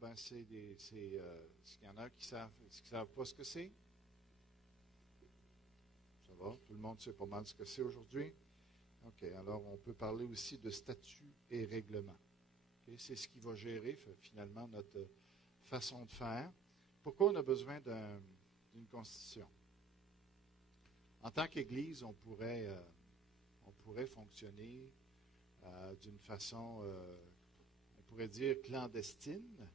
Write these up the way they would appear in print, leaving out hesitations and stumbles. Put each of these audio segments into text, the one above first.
ben il y en a qui savent pas ce que c'est. Ça va? Tout le monde sait pas mal ce que c'est aujourd'hui? OK. Alors, on peut parler aussi de statut et règlement. Okay? C'est ce qui va gérer finalement notre façon de faire. Pourquoi on a besoin d'une constitution? En tant qu'Église, on pourrait fonctionner d'une façon, on pourrait dire, clandestine,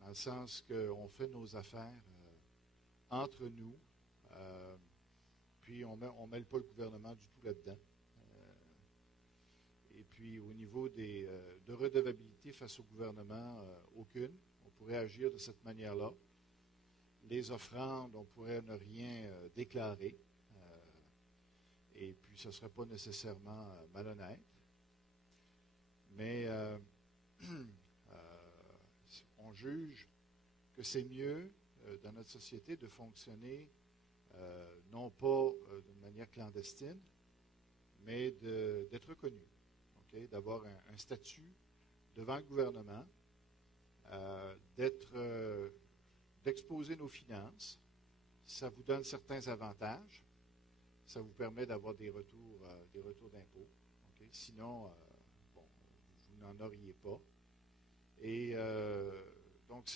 dans le sens qu'on fait nos affaires entre nous, puis on ne mêle pas le gouvernement du tout là-dedans. Et puis, au niveau de redevabilité face au gouvernement, aucune. On pourrait agir de cette manière-là. Les offrandes, on pourrait ne rien déclarer. Et puis, ce ne serait pas nécessairement malhonnête. Mais on juge que c'est mieux dans notre société de fonctionner non pas d'une manière clandestine, mais d'être reconnu, okay? D'avoir un statut devant le gouvernement, d'exposer nos finances. Ça vous donne certains avantages. Ça vous permet d'avoir des retours d'impôts. Okay? Sinon, vous n'en auriez pas. Et donc,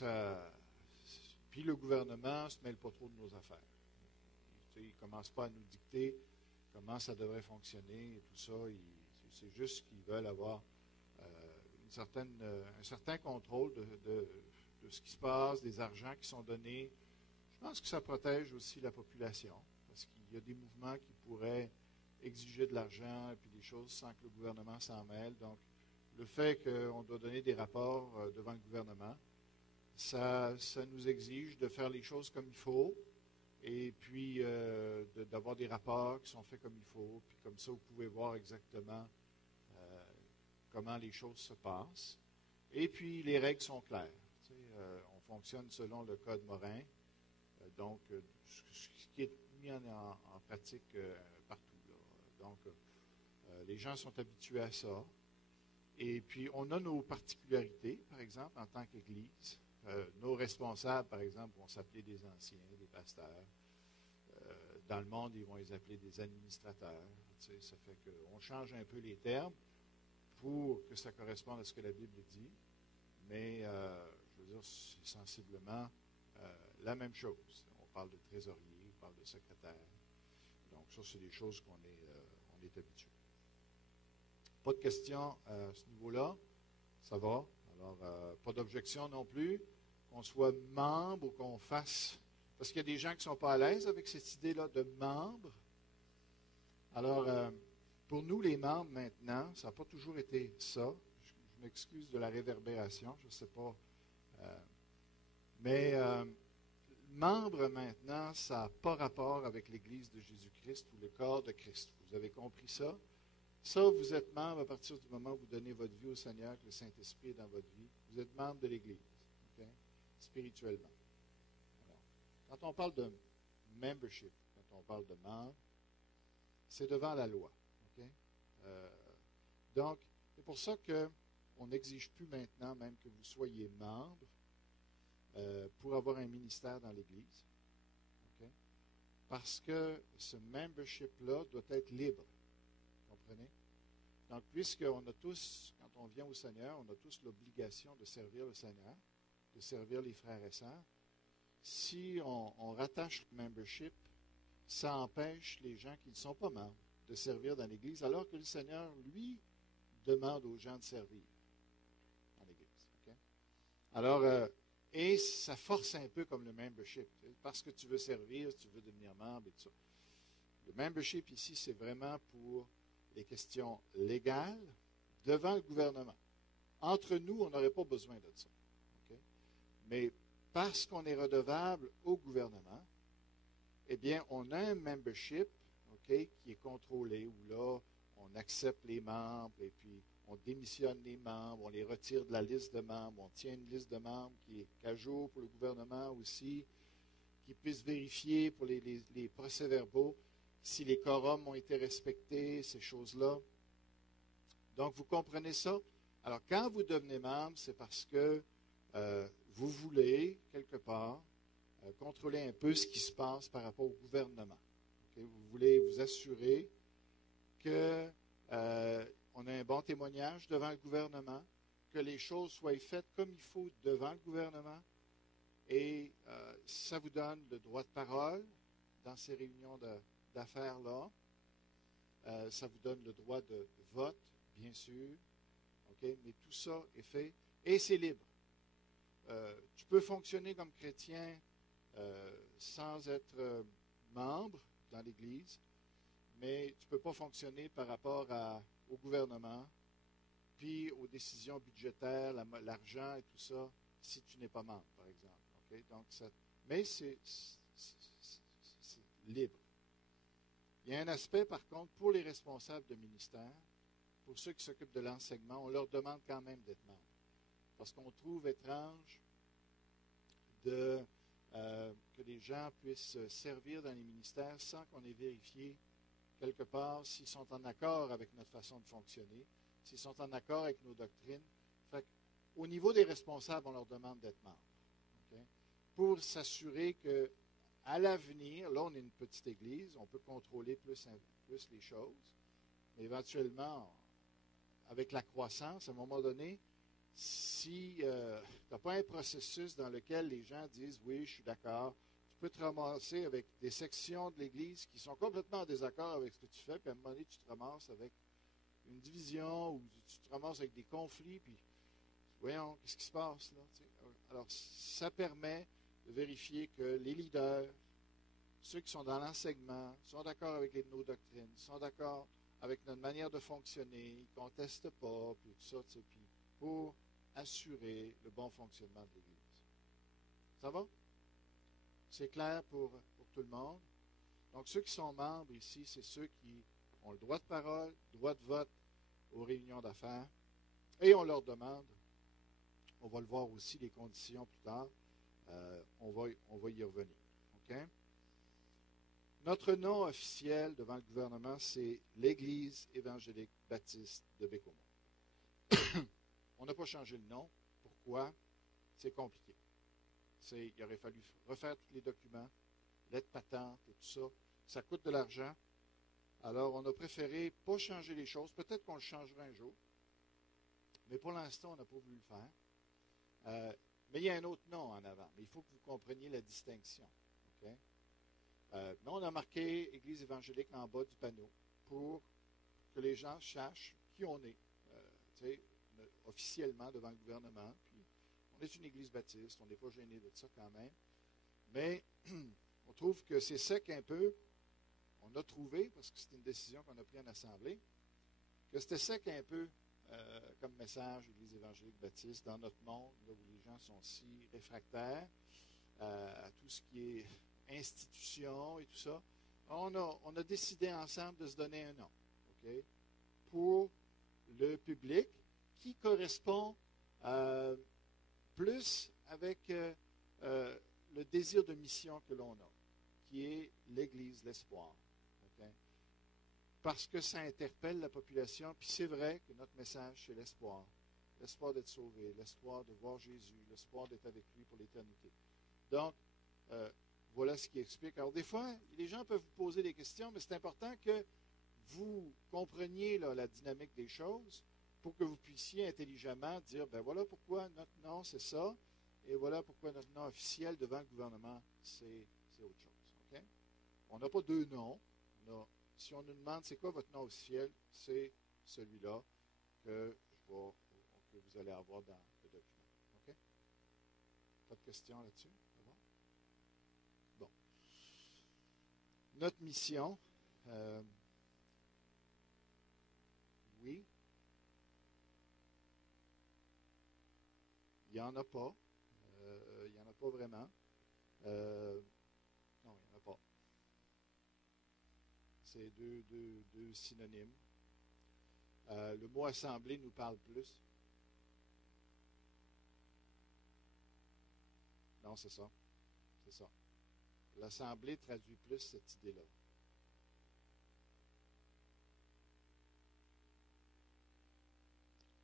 puis le gouvernement ne se mêle pas trop de nos affaires. Il ne commence pas à nous dicter comment ça devrait fonctionner et tout ça. C'est juste qu'ils veulent avoir un certain contrôle de ce qui se passe, des argents qui sont donnés. Je pense que ça protège aussi la population, parce qu'il y a des mouvements qui pourraient exiger de l'argent et puis des choses sans que le gouvernement s'en mêle. Donc, le fait qu'on doit donner des rapports devant le gouvernement, ça nous exige de faire les choses comme il faut, et puis d'avoir des rapports qui sont faits comme il faut, puis comme ça, vous pouvez voir exactement comment les choses se passent. Et puis, les règles sont claires. On fonctionne selon le Code Morin, donc ce qui est mis en pratique partout, là. Donc, les gens sont habitués à ça. Et puis, on a nos particularités, par exemple, en tant qu'Église. Nos responsables, par exemple, vont s'appeler des anciens, des pasteurs. Dans le monde, ils vont les appeler des administrateurs. Ça fait qu'on change un peu les termes pour que ça corresponde à ce que la Bible dit. Mais, je veux dire, c'est sensiblement la même chose. On parle de trésorier, on parle de secrétaire. Donc, ça, c'est des choses qu'on est habitué. Pas de questions à ce niveau-là. Ça va. Alors, pas d'objection non plus. Qu'on soit membre ou qu'on fasse... Parce qu'il y a des gens qui ne sont pas à l'aise avec cette idée-là de membre. Alors, pour nous, les membres, maintenant, ça n'a pas toujours été ça. Je m'excuse de la réverbération, je ne sais pas. Mais membre, maintenant, ça n'a pas rapport avec l'Église de Jésus-Christ ou le corps de Christ. Vous avez compris ça? Ça, vous êtes membre à partir du moment où vous donnez votre vie au Seigneur, que le Saint-Esprit est dans votre vie. Vous êtes membre de l'Église, okay? Spirituellement. Alors, quand on parle de membership, quand on parle de membre, c'est devant la loi. Okay? Donc, c'est pour ça qu'on n'exige plus maintenant même que vous soyez membre pour avoir un ministère dans l'Église. Okay? Parce que ce membership-là doit être libre. Comprenez? Donc, puisqu'on a tous, quand on vient au Seigneur, on a tous l'obligation de servir le Seigneur, de servir les frères et sœurs, si on rattache le membership, ça empêche les gens qui ne sont pas membres de servir dans l'Église, alors que le Seigneur, lui, demande aux gens de servir dans l'Église. Okay? Alors, et ça force un peu comme le membership. Parce que tu veux servir, tu veux devenir membre et tout ça. Le membership ici, c'est vraiment pour les questions légales devant le gouvernement. Entre nous, on n'aurait pas besoin de ça. Okay? Mais parce qu'on est redevable au gouvernement, eh bien, on a un membership, okay, qui est contrôlé, où là, on accepte les membres et puis on démissionne les membres, on les retire de la liste de membres, on tient une liste de membres qui est à jour pour le gouvernement aussi, qui puisse vérifier pour les procès-verbaux si les quorums ont été respectés, ces choses-là. Donc, vous comprenez ça? Alors, quand vous devenez membre, c'est parce que vous voulez, quelque part, contrôler un peu ce qui se passe par rapport au gouvernement. Okay? Vous voulez vous assurer qu'on a un bon témoignage devant le gouvernement, que les choses soient faites comme il faut devant le gouvernement, et ça vous donne le droit de parole dans ces réunions d'affaires-là. Ça vous donne le droit de vote, bien sûr, okay? Mais tout ça est fait, et c'est libre. Tu peux fonctionner comme chrétien sans être membre dans l'Église, mais tu ne peux pas fonctionner par rapport au gouvernement, puis aux décisions budgétaires, l'argent et tout ça, si tu n'es pas membre, par exemple. Okay? Donc, mais c'est libre. Il y a un aspect, par contre, pour les responsables de ministère, pour ceux qui s'occupent de l'enseignement, on leur demande quand même d'être membres. Parce qu'on trouve étrange que les gens puissent servir dans les ministères sans qu'on ait vérifié quelque part s'ils sont en accord avec notre façon de fonctionner, s'ils sont en accord avec nos doctrines. Fait au niveau des responsables, on leur demande d'être membres. Okay? Pour s'assurer qu'à l'avenir, là, on est une petite église, on peut contrôler plus les choses, mais éventuellement, avec la croissance, à un moment donné, si tu n'as pas un processus dans lequel les gens disent « oui, je suis d'accord », tu peux te ramasser avec des sections de l'Église qui sont complètement en désaccord avec ce que tu fais, puis à un moment donné, tu te ramasses avec une division ou tu te ramasses avec des conflits, puis voyons, qu'est-ce qui se passe là? Alors, ça permet de vérifier que les leaders, ceux qui sont dans l'enseignement, sont d'accord avec nos doctrines, sont d'accord avec notre manière de fonctionner, ils ne contestent pas, puis tout ça, puis pour assurer le bon fonctionnement de l'Église. Ça va? C'est clair pour tout le monde? Donc, ceux qui sont membres ici, c'est ceux qui ont le droit de parole, le droit de vote aux réunions d'affaires, et on leur demande, on va le voir aussi, les conditions plus tard, on va y revenir. OK? Notre nom officiel devant le gouvernement, c'est l'Église évangélique baptiste de Bécomo. On n'a pas changé le nom. Pourquoi? C'est compliqué. Il aurait fallu refaire tous les documents, lettres patentes et tout ça. Ça coûte de l'argent. Alors, on a préféré pas changer les choses. Peut-être qu'on le changera un jour. Mais pour l'instant, on n'a pas voulu le faire. Mais il y a un autre nom en avant. Mais il faut que vous compreniez la distinction. Okay? Mais on a marqué Église évangélique en bas du panneau pour que les gens sachent qui on est. Officiellement devant le gouvernement. Puis, on est une église baptiste, on n'est pas gêné de ça quand même. Mais on trouve que c'est sec un peu. On a trouvé, parce que c'est une décision qu'on a prise en assemblée, que c'était sec un peu comme message, Église évangélique baptiste, dans notre monde, là où les gens sont si réfractaires à tout ce qui est institution et tout ça. On a décidé ensemble de se donner un nom, okay, pour le public qui correspond plus avec le désir de mission que l'on a, qui est l'Église, l'espoir. Okay? Parce que ça interpelle la population, puis c'est vrai que notre message, c'est l'espoir. L'espoir d'être sauvé, l'espoir de voir Jésus, l'espoir d'être avec lui pour l'éternité. Donc, voilà ce qui explique. Alors, des fois, les gens peuvent vous poser des questions, mais c'est important que vous compreniez là, la dynamique des choses, pour que vous puissiez intelligemment dire, ben voilà pourquoi notre nom, c'est ça, et voilà pourquoi notre nom officiel devant le gouvernement, c'est autre chose. Okay? On n'a pas deux noms. Si on nous demande, c'est quoi votre nom officiel, c'est celui-là que vous allez avoir dans le document. Okay? Pas de questions là-dessus? Bon. Notre mission, oui. Il n'y en a pas. Il n'y en a pas vraiment. Non, il n'y en a pas. C'est deux synonymes. Le mot assemblée nous parle plus. Non, c'est ça. C'est ça. L'assemblée traduit plus cette idée-là.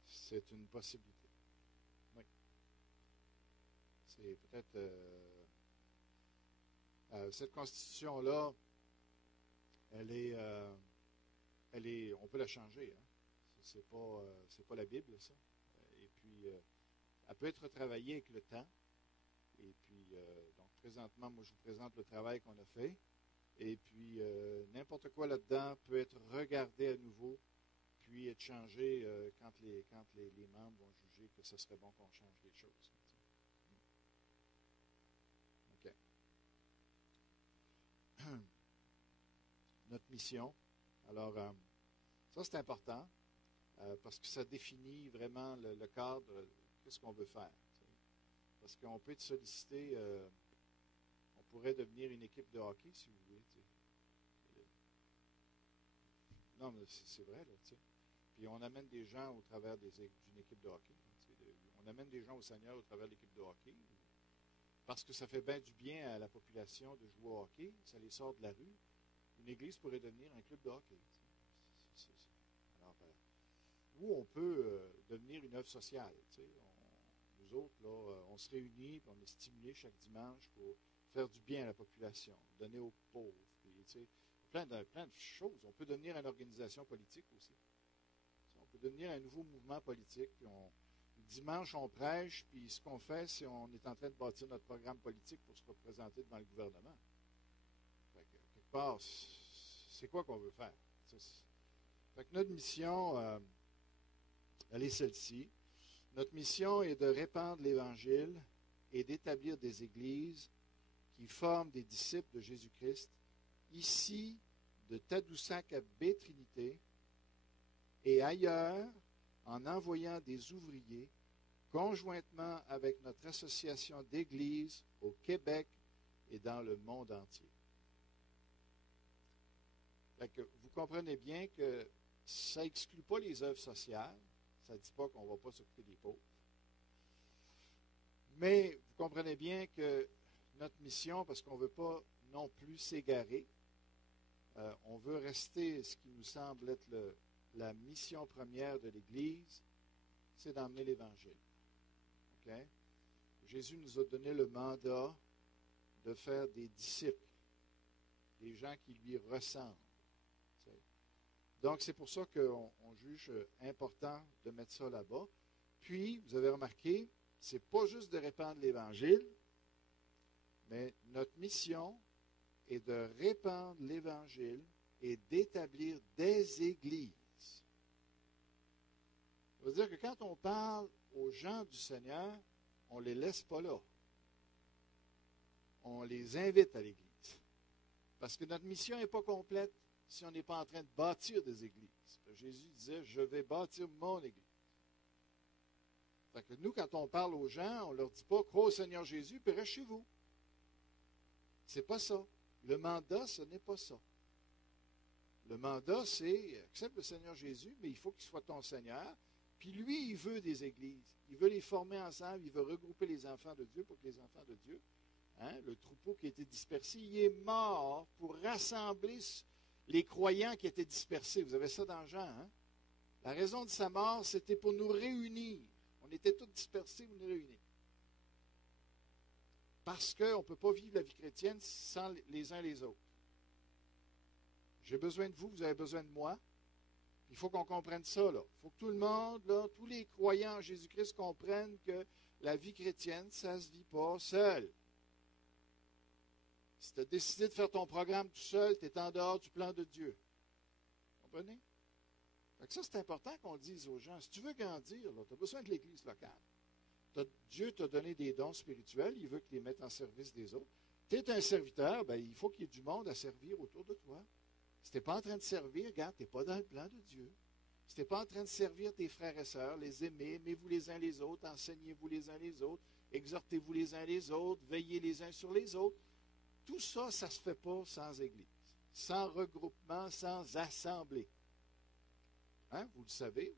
C'est une possibilité. Oui. C'est peut-être cette constitution-là, on peut la changer. Hein. C'est pas la Bible, ça. Et puis, elle peut être retravaillée avec le temps. Et puis, donc, présentement, moi, je vous présente le travail qu'on a fait. Et puis, n'importe quoi là-dedans peut être regardé à nouveau, puis être changé quand les membres vont juger que ce serait bon qu'on change les choses. OK. Notre mission. Alors, ça, c'est important parce que ça définit vraiment le cadre, qu'est-ce qu'on veut faire. Parce qu'on peut être sollicité, on pourrait devenir une équipe de hockey, si vous voulez. Non, mais c'est vrai, là, tu sais. Puis on amène des gens au travers d'une équipe de hockey. On amène des gens au Seigneur au travers de l'équipe de hockey. Parce que ça fait bien du bien à la population de jouer au hockey. Ça les sort de la rue. Une église pourrait devenir un club de hockey. Alors, ou on peut devenir une œuvre sociale. Nous autres, là, on se réunit et on est stimulés chaque dimanche pour faire du bien à la population, donner aux pauvres. Puis, plein de choses. On peut devenir une organisation politique aussi. On peut devenir un nouveau mouvement politique. Puis dimanche, on prêche, puis ce qu'on fait, c'est on est en train de bâtir notre programme politique pour se représenter devant le gouvernement. Fait que, quelque part, c'est quoi qu'on veut faire? Fait que notre mission, elle est celle-ci. Notre mission est de répandre l'Évangile et d'établir des églises qui forment des disciples de Jésus-Christ, ici, de Tadoussac à Baie-Trinité, et ailleurs, en envoyant des ouvriers, conjointement avec notre association d'églises au Québec et dans le monde entier. Fait que vous comprenez bien que ça n'exclut pas les œuvres sociales. Ça ne dit pas qu'on ne va pas s'occuper des pauvres. Mais vous comprenez bien que notre mission, parce qu'on ne veut pas non plus s'égarer, on veut rester ce qui nous semble être la mission première de l'Église, c'est d'emmener l'Évangile. Okay? Jésus nous a donné le mandat de faire des disciples, des gens qui lui ressemblent. Donc, c'est pour ça qu'on juge important de mettre ça là-bas. Puis, vous avez remarqué, ce n'est pas juste de répandre l'Évangile, mais notre mission est de répandre l'Évangile et d'établir des églises. Ça veut dire que quand on parle aux gens du Seigneur, on ne les laisse pas là. On les invite à l'Église. Parce que notre mission n'est pas complète si on n'est pas en train de bâtir des églises. Jésus disait, je vais bâtir mon Église. Fait que nous, quand on parle aux gens, on ne leur dit pas, crois au Seigneur Jésus, puis reste chez vous. C'est pas ça. Le mandat, ce n'est pas ça. Le mandat, c'est, accepte le Seigneur Jésus, mais il faut qu'il soit ton Seigneur. Puis lui, il veut des églises. Il veut les former ensemble. Il veut regrouper les enfants de Dieu pour que les enfants de Dieu, le troupeau qui a été dispersé, il est mort pour rassembler les croyants qui étaient dispersés. Vous avez ça dans Jean, hein? La raison de sa mort, c'était pour nous réunir. On était tous dispersés pour nous réunir. Parce qu'on ne peut pas vivre la vie chrétienne sans les uns les autres. J'ai besoin de vous, vous avez besoin de moi. Il faut qu'on comprenne ça, là. Il faut que tout le monde, là, tous les croyants en Jésus-Christ comprennent que la vie chrétienne, ça ne se vit pas seul. Si tu as décidé de faire ton programme tout seul, tu es en dehors du plan de Dieu. Vous comprenez? Fait que ça, c'est important qu'on le dise aux gens. Si tu veux grandir, tu as besoin de l'Église locale. Dieu t'a donné des dons spirituels, il veut que tu les mettes en service des autres. Tu es un serviteur, il faut qu'il y ait du monde à servir autour de toi. Si tu n'es pas en train de servir, regarde, tu n'es pas dans le plan de Dieu. Si tu n'es pas en train de servir tes frères et sœurs, les aimer, aimez-vous les uns les autres, enseignez-vous les uns les autres, exhortez-vous les uns les autres, veillez les uns sur les autres. Tout ça, ça ne se fait pas sans Église, sans regroupement, sans assemblée. Hein? Vous le savez,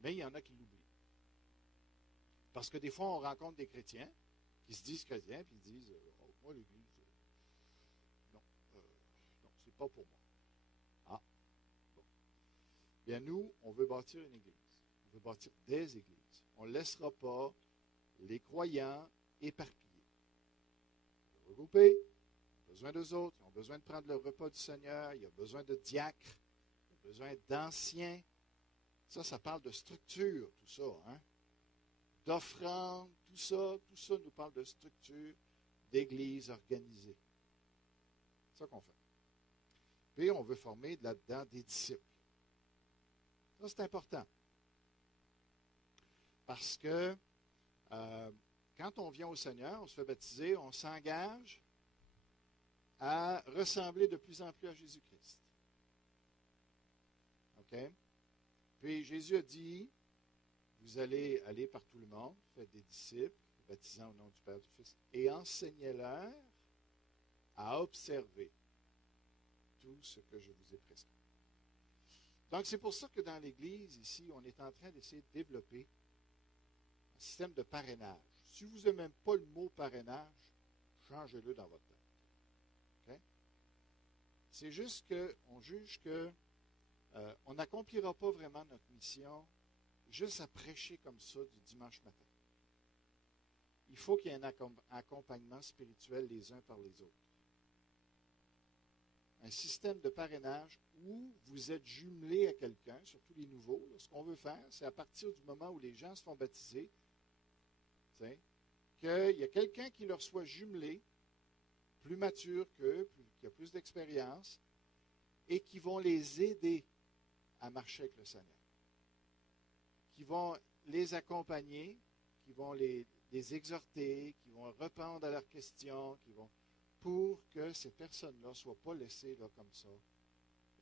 mais il y en a qui l'oublient. Parce que des fois, on rencontre des chrétiens qui se disent chrétiens, puis ils disent moi, l'Église, non, c'est pas pour moi. Ah, bon. Bien, nous, on veut bâtir une Église. On veut bâtir des Églises. On ne laissera pas les croyants éparpillés. Regroupés, ils ont besoin d'eux autres, ils ont besoin de prendre le repas du Seigneur, il y a besoin de diacres, il y a besoin d'anciens. Ça parle de structure, tout ça, hein? D'offrandes, tout ça nous parle de structure, d'église organisée. C'est ça qu'on fait. Puis on veut former là-dedans des disciples. Ça, c'est important. Parce que quand on vient au Seigneur, on se fait baptiser, on s'engage à ressembler de plus en plus à Jésus-Christ. OK? Puis Jésus a dit, vous allez aller par tout le monde, faites des disciples, baptisant au nom du Père et du Fils, et enseignez-leur à observer tout ce que je vous ai prescrit. Donc, c'est pour ça que dans l'Église, ici, on est en train d'essayer de développer un système de parrainage. Si vous n'aimez même pas le mot parrainage, changez-le dans votre tête. Okay? C'est juste qu'on juge qu'on n'accomplira pas vraiment notre mission juste à prêcher comme ça du dimanche matin. Il faut qu'il y ait un accompagnement spirituel les uns par les autres. Un système de parrainage où vous êtes jumelé à quelqu'un, surtout les nouveaux. Là, ce qu'on veut faire, c'est à partir du moment où les gens se font baptiser, qu'il y a quelqu'un qui leur soit jumelé, plus mature qu'eux, qui a plus d'expérience, et qui vont les aider à marcher avec le Seigneur. Qui vont les accompagner, qui vont les exhorter, qui vont répondre à leurs questions, pour que ces personnes-là ne soient pas laissées là, comme ça,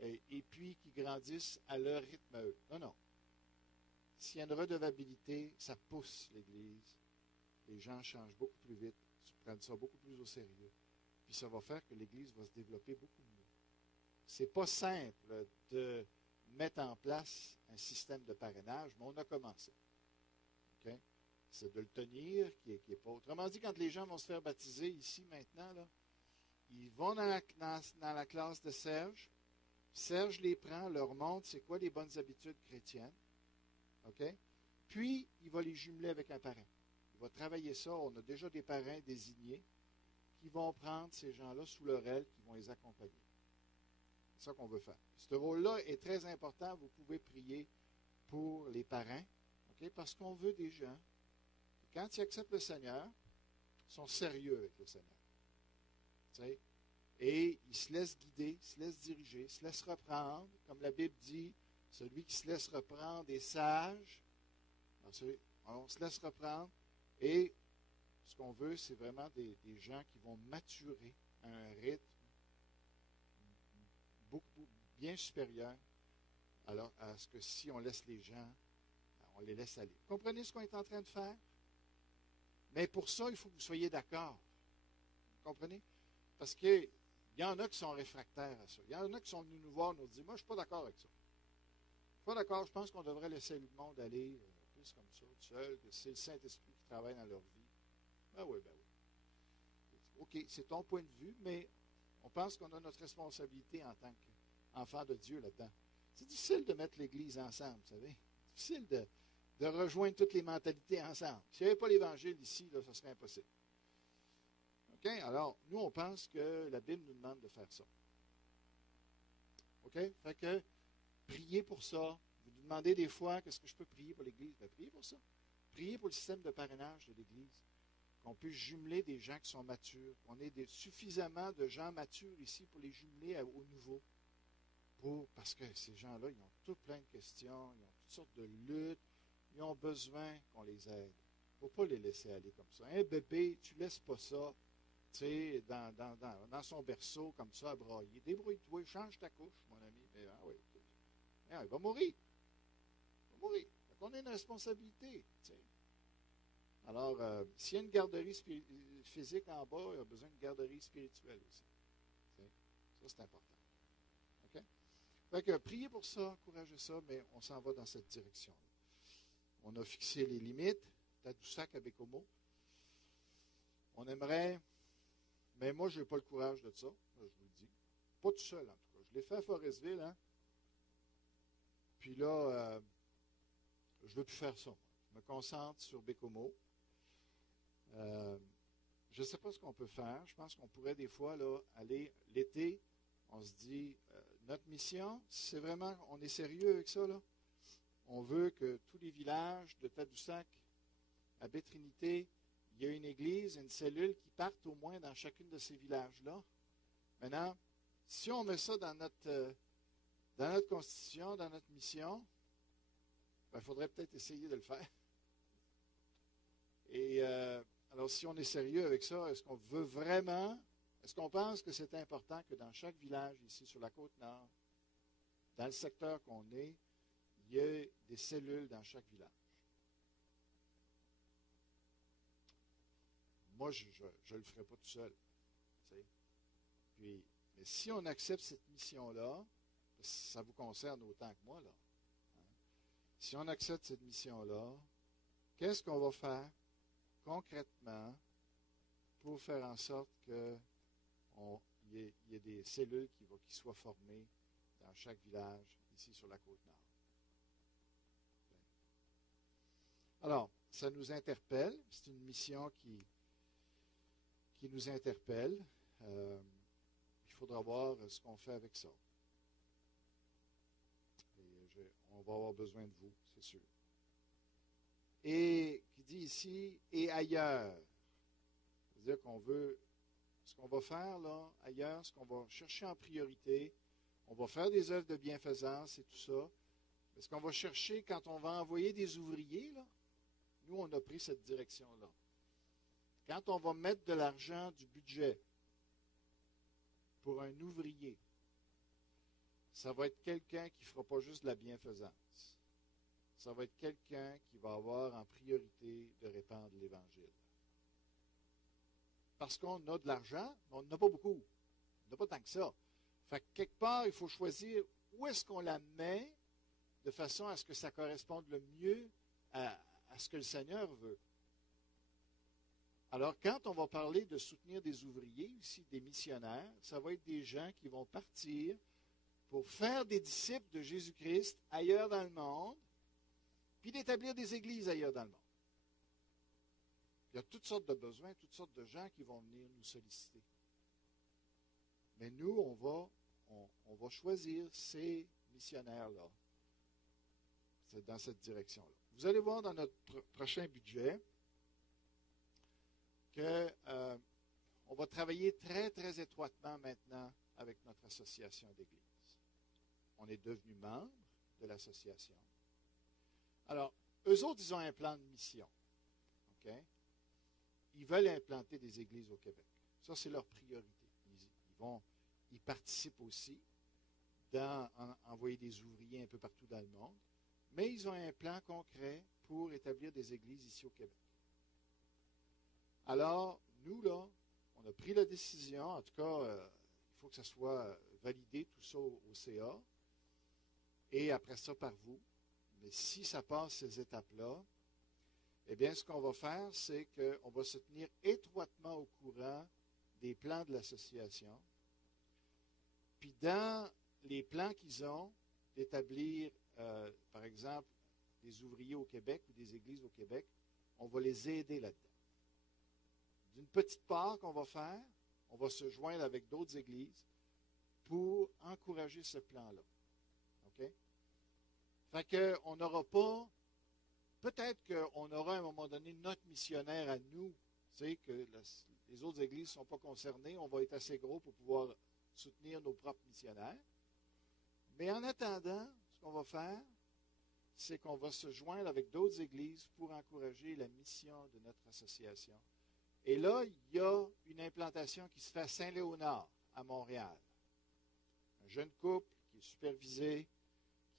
et puis qui grandissent à leur rythme à eux. Non. S'il y a une redevabilité, ça pousse l'Église. Les gens changent beaucoup plus vite, prennent ça beaucoup plus au sérieux. Puis ça va faire que l'Église va se développer beaucoup mieux. Ce n'est pas simple de mettre en place un système de parrainage, mais on a commencé. Okay? C'est de le tenir qui est pas. Autrement dit, quand les gens vont se faire baptiser ici maintenant, là, ils vont dans la classe de Serge. Serge les prend, leur montre c'est quoi les bonnes habitudes chrétiennes. Okay? Puis, il va les jumeler avec un parrain. Il va travailler ça. On a déjà des parrains désignés qui vont prendre ces gens-là sous leur aile, qui vont les accompagner. C'est ça qu'on veut faire. Ce rôle-là est très important. Vous pouvez prier pour les parrains, okay? Parce qu'on veut des gens qui, quand ils acceptent le Seigneur, sont sérieux avec le Seigneur. T'sais? Et ils se laissent guider, se laissent diriger, se laissent reprendre. Comme la Bible dit, celui qui se laisse reprendre est sage. Alors, on se laisse reprendre. Et ce qu'on veut, c'est vraiment des gens qui vont maturer à un rythme beaucoup bien supérieur alors à ce que si on laisse les gens, on les laisse aller. Vous comprenez ce qu'on est en train de faire? Mais pour ça, il faut que vous soyez d'accord. Vous comprenez? Parce qu'il y en a qui sont réfractaires à ça. Il y en a qui sont venus nous voir, nous dire, moi, je ne suis pas d'accord avec ça. Je ne suis pas d'accord, je pense qu'on devrait laisser le monde aller plus comme ça, tout seul, que c'est le Saint-Esprit qui travaille dans leur vie. Ben oui. OK, c'est ton point de vue, mais on pense qu'on a notre responsabilité en tant qu'enfant de Dieu là-dedans. C'est difficile de mettre l'Église ensemble, vous savez. C'est difficile de rejoindre toutes les mentalités ensemble. S'il n'y avait pas l'Évangile ici, là, ça serait impossible. OK? Alors, nous, on pense que la Bible nous demande de faire ça. OK? Fait que, priez pour ça. Vous nous demandez des fois, qu'est-ce que je peux prier pour l'Église? Bien, priez pour ça. Priez pour le système de parrainage de l'Église. Qu'on puisse jumeler des gens qui sont matures. Qu'on ait suffisamment de gens matures ici pour les jumeler aux nouveaux. Parce que ces gens-là, ils ont tout plein de questions, ils ont toutes sortes de luttes, ils ont besoin qu'on les aide. Il ne faut pas les laisser aller comme ça. Un bébé, tu ne laisses pas ça, tu sais, dans son berceau, comme ça, à brailler. Débrouille-toi, change ta couche, mon ami. Mais, il va mourir. Il va mourir. Donc, on a une responsabilité, tu sais. Alors, s'il y a une garderie physique en bas, il y a besoin d'une garderie spirituelle aussi. Tu sais. Ça, c'est important. OK? Fait que priez pour ça, encouragez ça, mais on s'en va dans cette direction-là. On a fixé les limites, Tadoussac à Bécomo. On aimerait, mais moi, je n'ai pas le courage de ça, je vous le dis. Pas tout seul, en tout cas. Je l'ai fait à Forestville, hein. Puis là, je ne veux plus faire ça. Je me concentre sur Bécomo. je ne sais pas ce qu'on peut faire. Je pense qu'on pourrait des fois là, aller l'été, on se dit, notre mission, c'est vraiment, on est sérieux avec ça, là. On veut que tous les villages de Tadoussac à Baie-Trinité, il y a une église, une cellule qui parte au moins dans chacune de ces villages-là. Maintenant, si on met ça dans notre constitution, dans notre mission, il faudrait peut-être essayer de le faire. Et alors, si on est sérieux avec ça, est-ce qu'on veut vraiment, est-ce qu'on pense que c'est important que dans chaque village ici sur la Côte-Nord, dans le secteur qu'on est, il y ait des cellules dans chaque village? Moi, je ne le ferai pas tout seul. Puis, mais si on accepte cette mission-là, ça vous concerne autant que moi, là. Hein? Si on accepte cette mission-là, qu'est-ce qu'on va faire concrètement pour faire en sorte qu'il y ait des cellules qui soient formées dans chaque village ici sur la Côte-Nord? Alors, ça nous interpelle. C'est une mission qui nous interpelle. Il faudra voir ce qu'on fait avec ça. Et on va avoir besoin de vous, c'est sûr. Et qui dit ici, et ailleurs. C'est-à-dire qu'on veut, ce qu'on va faire là, ailleurs, ce qu'on va chercher en priorité, on va faire des œuvres de bienfaisance et tout ça. Mais ce qu'on va chercher quand on va envoyer des ouvriers, là, nous, on a pris cette direction-là. Quand on va mettre de l'argent du budget pour un ouvrier, ça va être quelqu'un qui ne fera pas juste de la bienfaisance. Ça va être quelqu'un qui va avoir en priorité de répandre l'Évangile. Parce qu'on a de l'argent, mais on n'en a pas beaucoup. On n'a pas tant que ça. Fait que quelque part, il faut choisir où est-ce qu'on la met de façon à ce que ça corresponde le mieux à ce que le Seigneur veut. Alors, quand on va parler de soutenir des ouvriers, ici des missionnaires, ça va être des gens qui vont partir pour faire des disciples de Jésus-Christ ailleurs dans le monde, puis d'établir des églises ailleurs dans le monde. Il y a toutes sortes de besoins, toutes sortes de gens qui vont venir nous solliciter. Mais nous, on va choisir ces missionnaires-là. C'est dans cette direction-là. Vous allez voir dans notre prochain budget qu'on va travailler très, très étroitement maintenant avec notre association d'église. On est devenu membre de l'association. Alors, eux autres, ils ont un plan de mission. OK? Ils veulent implanter des églises au Québec. Ça, c'est leur priorité. Ils participent aussi dans envoyer des ouvriers un peu partout dans le monde, mais ils ont un plan concret pour établir des églises ici au Québec. Alors, nous, là, on a pris la décision, en tout cas, il faut que ça soit validé, tout ça au CA, et après ça par vous. Mais si ça passe ces étapes-là, eh bien, ce qu'on va faire, c'est qu'on va se tenir étroitement au courant des plans de l'association. Puis dans les plans qu'ils ont d'établir, par exemple, des ouvriers au Québec ou des églises au Québec, on va les aider là-dedans. D'une petite part qu'on va faire, on va se joindre avec d'autres églises pour encourager ce plan-là. OK? Fait qu'on n'aura pas, peut-être qu'on aura à un moment donné notre missionnaire à nous, c'est que les autres églises ne sont pas concernées, on va être assez gros pour pouvoir soutenir nos propres missionnaires. Mais en attendant, ce qu'on va faire, c'est qu'on va se joindre avec d'autres églises pour encourager la mission de notre association. Et là, il y a une implantation qui se fait à Saint-Léonard, à Montréal. Un jeune couple qui est supervisé,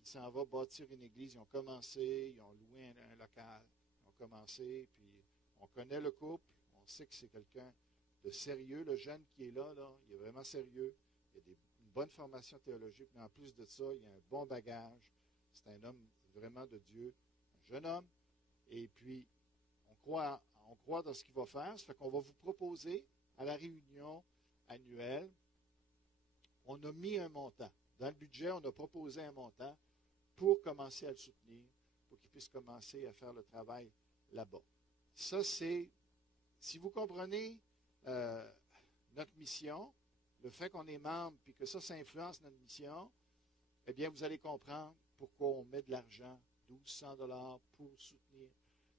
qui s'en va bâtir une église. Ils ont commencé, ils ont loué un local, ils ont commencé, puis on connaît le couple, on sait que c'est quelqu'un de sérieux. Le jeune qui est là, il est vraiment sérieux. Il a une bonne formation théologique, mais en plus de ça, il a un bon bagage. C'est un homme vraiment de Dieu, un jeune homme. Et puis, on croit dans ce qu'il va faire. Ça fait qu'on va vous proposer à la réunion annuelle, on a mis un montant. Dans le budget, on a proposé un montant pour commencer à le soutenir, pour qu'il puisse commencer à faire le travail là-bas. Ça, c'est, si vous comprenez notre mission, le fait qu'on est membre, puis que ça influence notre mission, eh bien, vous allez comprendre pourquoi on met de l'argent, 1200 $ pour soutenir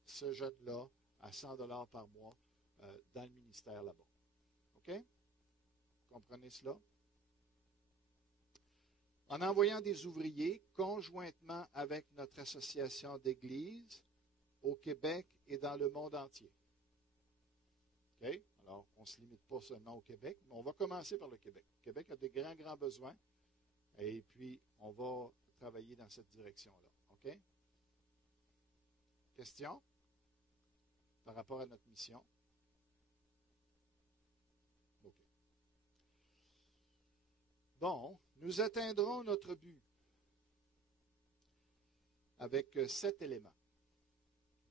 ce jeune-là à 100 $ par mois dans le ministère là-bas. OK? Vous comprenez cela? En envoyant des ouvriers conjointement avec notre association d'églises au Québec et dans le monde entier. OK? Alors, on ne se limite pas seulement au Québec, mais on va commencer par le Québec. Le Québec a des grands besoins, et puis on va travailler dans cette direction-là. OK? Question par rapport à notre mission? OK. Bon, nous atteindrons notre but avec 7 éléments.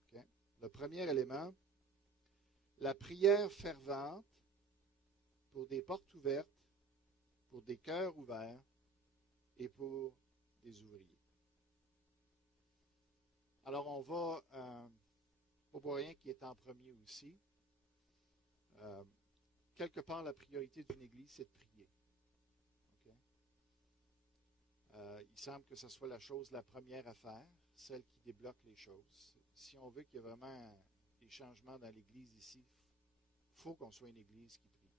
Okay? Le premier élément, la prière fervente pour des portes ouvertes, pour des cœurs ouverts et pour des ouvriers. Alors, on va, au Bourien qui est en premier aussi, quelque part, la priorité d'une église, c'est de prier. Okay? Il semble que ce soit la chose la première à faire, celle qui débloque les choses. Si on veut qu'il y ait vraiment des changements dans l'église ici, il faut qu'on soit une église qui prie.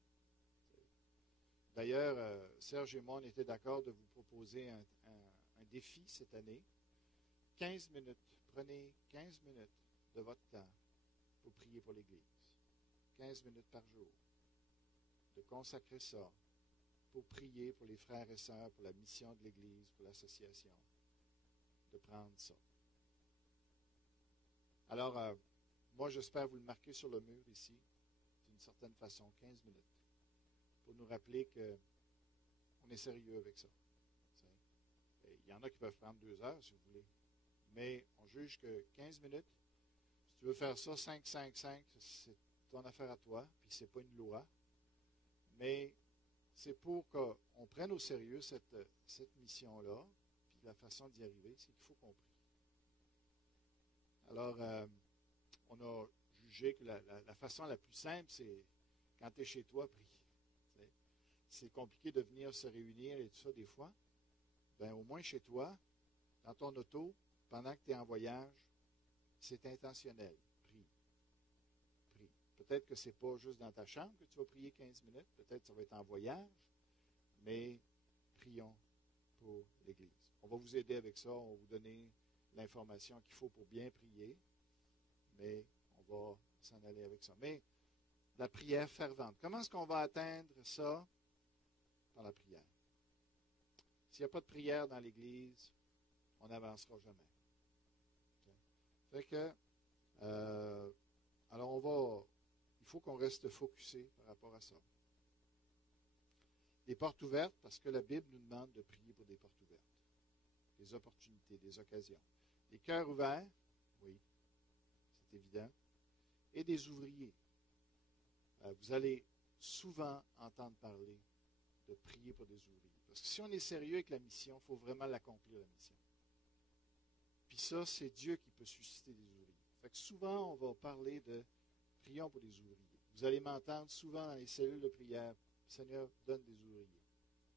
D'ailleurs, Serge et moi, on était d'accord de vous proposer un défi cette année. 15 minutes. Prenez 15 minutes de votre temps pour prier pour l'Église. 15 minutes par jour. De consacrer ça pour prier pour les frères et sœurs, pour la mission de l'Église, pour l'association. De prendre ça. Alors, moi, j'espère vous le marquer sur le mur ici, d'une certaine façon, 15 minutes, pour nous rappeler qu'on est sérieux avec ça. Il y en a qui peuvent prendre 2 heures, si vous voulez. Mais on juge que 15 minutes, si tu veux faire ça 5-5-5, c'est ton affaire à toi, puis c'est pas une loi. Mais c'est pour qu'on prenne au sérieux cette mission-là, puis la façon d'y arriver, c'est qu'il faut qu'on prie. Alors, on a jugé que la façon la plus simple, c'est quand tu es chez toi, prie. C'est compliqué de venir se réunir et tout ça des fois. Bien, au moins chez toi, dans ton auto, pendant que tu es en voyage, c'est intentionnel. Prie. Prie. Peut-être que ce n'est pas juste dans ta chambre que tu vas prier 15 minutes. Peut-être que ça va être en voyage. Mais prions pour l'Église. On va vous aider avec ça. On va vous donner l'information qu'il faut pour bien prier. Mais on va s'en aller avec ça. Mais la prière fervente. Comment est-ce qu'on va atteindre ça? Par la prière. S'il n'y a pas de prière dans l'Église, on n'avancera jamais. Fait que, alors il faut qu'on reste focusé par rapport à ça. Des portes ouvertes, parce que la Bible nous demande de prier pour des portes ouvertes. Des opportunités, des occasions. Des cœurs ouverts, oui, c'est évident. Et des ouvriers. Vous allez souvent entendre parler de prier pour des ouvriers. Parce que si on est sérieux avec la mission, il faut vraiment l'accomplir, la mission. Puis ça, c'est Dieu qui peut susciter des ouvriers. Fait que souvent, on va parler de prions pour des ouvriers. Vous allez m'entendre souvent dans les cellules de prière, Seigneur, donne des ouvriers.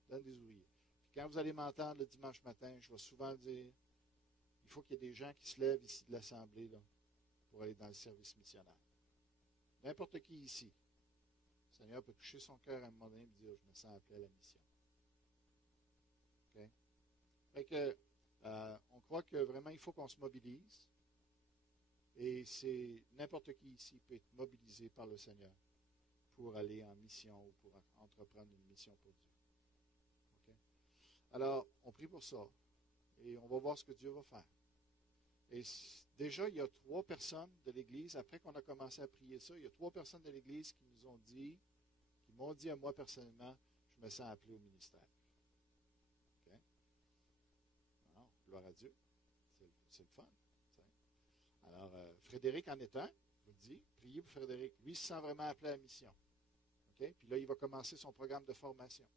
Donne des ouvriers. Puis quand vous allez m'entendre le dimanche matin, je vais souvent dire, il faut qu'il y ait des gens qui se lèvent ici de l'Assemblée là, pour aller dans le service missionnaire. N'importe qui ici. Le Seigneur peut toucher son cœur à un moment donné et dire, je me sens appelé à la mission. OK? Fait que, on croit que vraiment, il faut qu'on se mobilise. Et c'est n'importe qui ici peut être mobilisé par le Seigneur pour aller en mission ou pour entreprendre une mission pour Dieu. OK? Alors, on prie pour ça. Et on va voir ce que Dieu va faire. Et déjà, il y a 3 personnes de l'Église, après qu'on a commencé à prier ça, il y a 3 personnes de l'Église qui m'ont dit à moi personnellement, je me sens appelé au ministère. OK? Alors, gloire à Dieu. C'est le fun. Alors, Frédéric en est un, je vous le dis, priez pour Frédéric. Lui, il se sent vraiment appelé à la mission. OK? Puis là, il va commencer son programme de formation.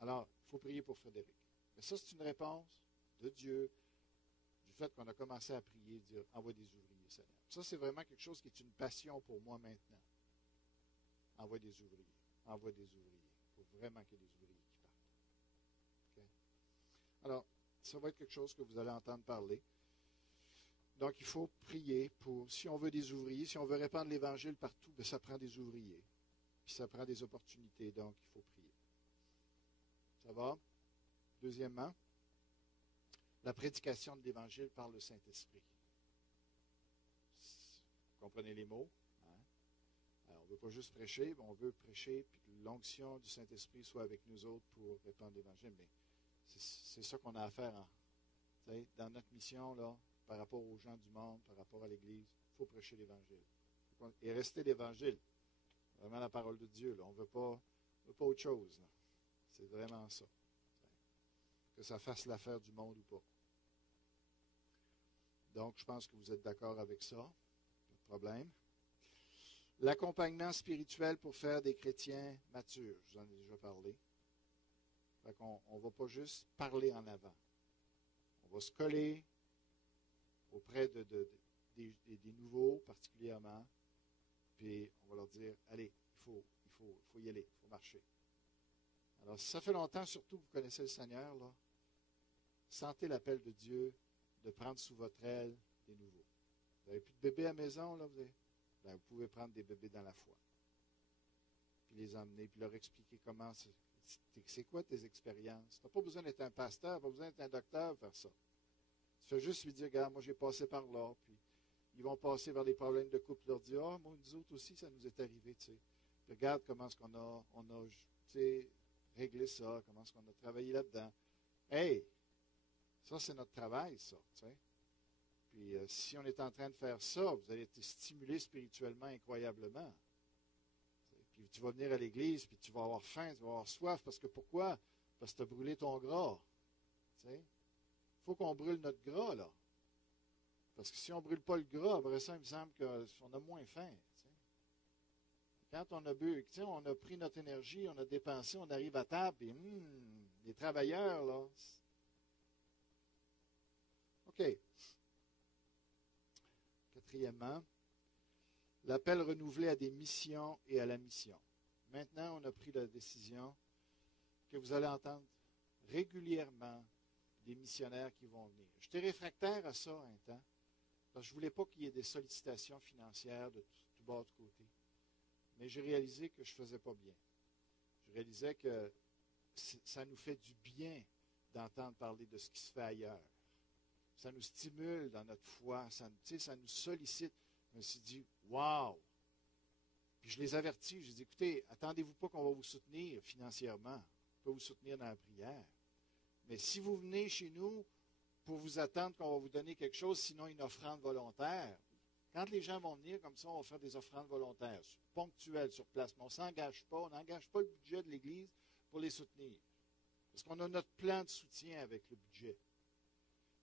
Alors, il faut prier pour Frédéric. Mais ça, c'est une réponse de Dieu, du fait qu'on a commencé à prier, dire, envoie des ouvriers, Seigneur. Ça, c'est vraiment quelque chose qui est une passion pour moi maintenant. envoie des ouvriers. Envoie des ouvriers. Il faut vraiment qu'il y ait des ouvriers qui partent. OK? Alors, ça va être quelque chose que vous allez entendre parler. Donc, il faut prier pour, si on veut des ouvriers, si on veut répandre l'Évangile partout, bien, ça prend des ouvriers. Puis ça prend des opportunités, donc il faut prier. Ça va? Deuxièmement, la prédication de l'Évangile par le Saint-Esprit. Vous comprenez les mots? Hein? Alors, on ne veut pas juste prêcher, mais on veut prêcher, puis que l'onction du Saint-Esprit soit avec nous autres pour répandre l'Évangile. Mais c'est ça qu'on a à faire dans notre mission, là, par rapport aux gens du monde, par rapport à l'Église. Il faut prêcher l'Évangile. Et rester l'Évangile. Vraiment la parole de Dieu. Là. On ne veut pas autre chose. Là. C'est vraiment ça. Que ça fasse l'affaire du monde ou pas. Donc, je pense que vous êtes d'accord avec ça. Pas de problème. L'accompagnement spirituel pour faire des chrétiens matures. Je vous en ai déjà parlé. Fait qu'on ne va pas juste parler en avant. On va se coller auprès des nouveaux particulièrement. Puis on va leur dire, allez, il faut y aller, il faut marcher. Alors, si ça fait longtemps, surtout que vous connaissez le Seigneur, là, sentez l'appel de Dieu de prendre sous votre aile des nouveaux. Vous n'avez plus de bébés à la maison, là, vous pouvez prendre des bébés dans la foi. Puis les emmener, puis leur expliquer comment, c'est quoi tes expériences. Tu n'as pas besoin d'être un pasteur, pas besoin d'être un docteur pour faire ça. Tu fais juste lui dire, regarde, moi j'ai passé par là, puis ils vont passer vers des problèmes de couple, leur dire, ah, moi, nous autres aussi, ça nous est arrivé, tu sais. Puis regarde comment est-ce qu'on a tu sais, réglé ça, comment est-ce qu'on a travaillé là-dedans. Hey, ça, c'est notre travail, ça, tu sais. Puis si on est en train de faire ça, vous allez être stimulé spirituellement incroyablement. Puis tu vas venir à l'église, puis tu vas avoir faim, tu vas avoir soif, parce que pourquoi? Parce que tu as brûlé ton gras. Tu sais? Il faut qu'on brûle notre gras, là. Parce que si on ne brûle pas le gras, après ça, il me semble qu'on a moins faim. Tu sais? Quand on a bu, tu sais, on a pris notre énergie, on a dépensé, on arrive à table, et les travailleurs, là. OK. Quatrièmement, l'appel renouvelé à des missions et à la mission. Maintenant, on a pris la décision que vous allez entendre régulièrement des missionnaires qui vont venir. J'étais réfractaire à ça un temps, parce que je ne voulais pas qu'il y ait des sollicitations financières de tout bas de côté. Mais j'ai réalisé que je ne faisais pas bien. Je réalisais que ça nous fait du bien d'entendre parler de ce qui se fait ailleurs. Ça nous stimule dans notre foi, ça nous sollicite. Je me suis dit, wow! Puis je les avertis, je dis, écoutez, attendez-vous pas qu'on va vous soutenir financièrement. On peut vous soutenir dans la prière. Mais si vous venez chez nous pour vous attendre qu'on va vous donner quelque chose, sinon une offrande volontaire, quand les gens vont venir comme ça, on va faire des offrandes volontaires, ponctuelles sur place. Mais on ne s'engage pas, on n'engage pas le budget de l'Église pour les soutenir. Parce qu'on a notre plan de soutien avec le budget.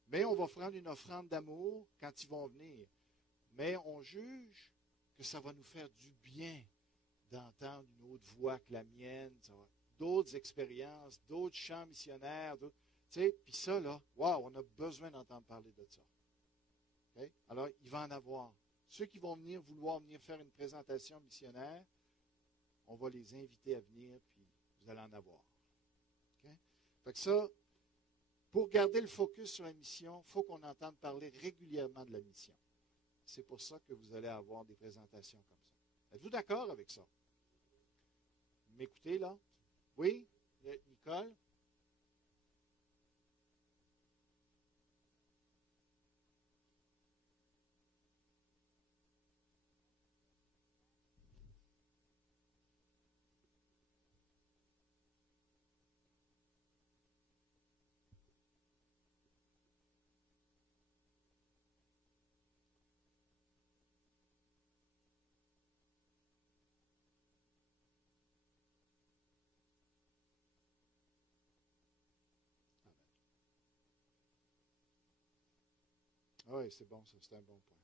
Mais on va prendre une offrande d'amour quand ils vont venir. Mais on juge que ça va nous faire du bien d'entendre une autre voix que la mienne, d'autres expériences, d'autres chants missionnaires. Puis ça, là, wow, on a besoin d'entendre parler de ça. Okay? Alors, il va en avoir. Ceux qui vont vouloir venir faire une présentation missionnaire, on va les inviter à venir, puis vous allez en avoir. Okay? Fait que ça, pour garder le focus sur la mission, il faut qu'on entende parler régulièrement de la mission. C'est pour ça que vous allez avoir des présentations comme ça. Êtes-vous d'accord avec ça? M'écoutez, là? Oui? Nicole? Oui, c'est bon, ça, c'est un bon point.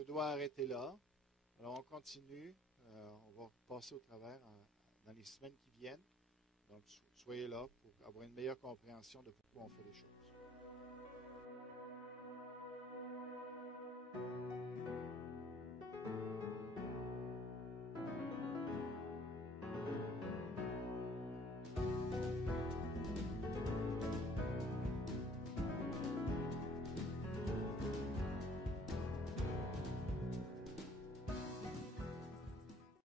je dois arrêter là. Alors, on continue. On va passer au travers dans les semaines qui viennent. Donc, soyez là pour avoir une meilleure compréhension de pourquoi on fait les choses.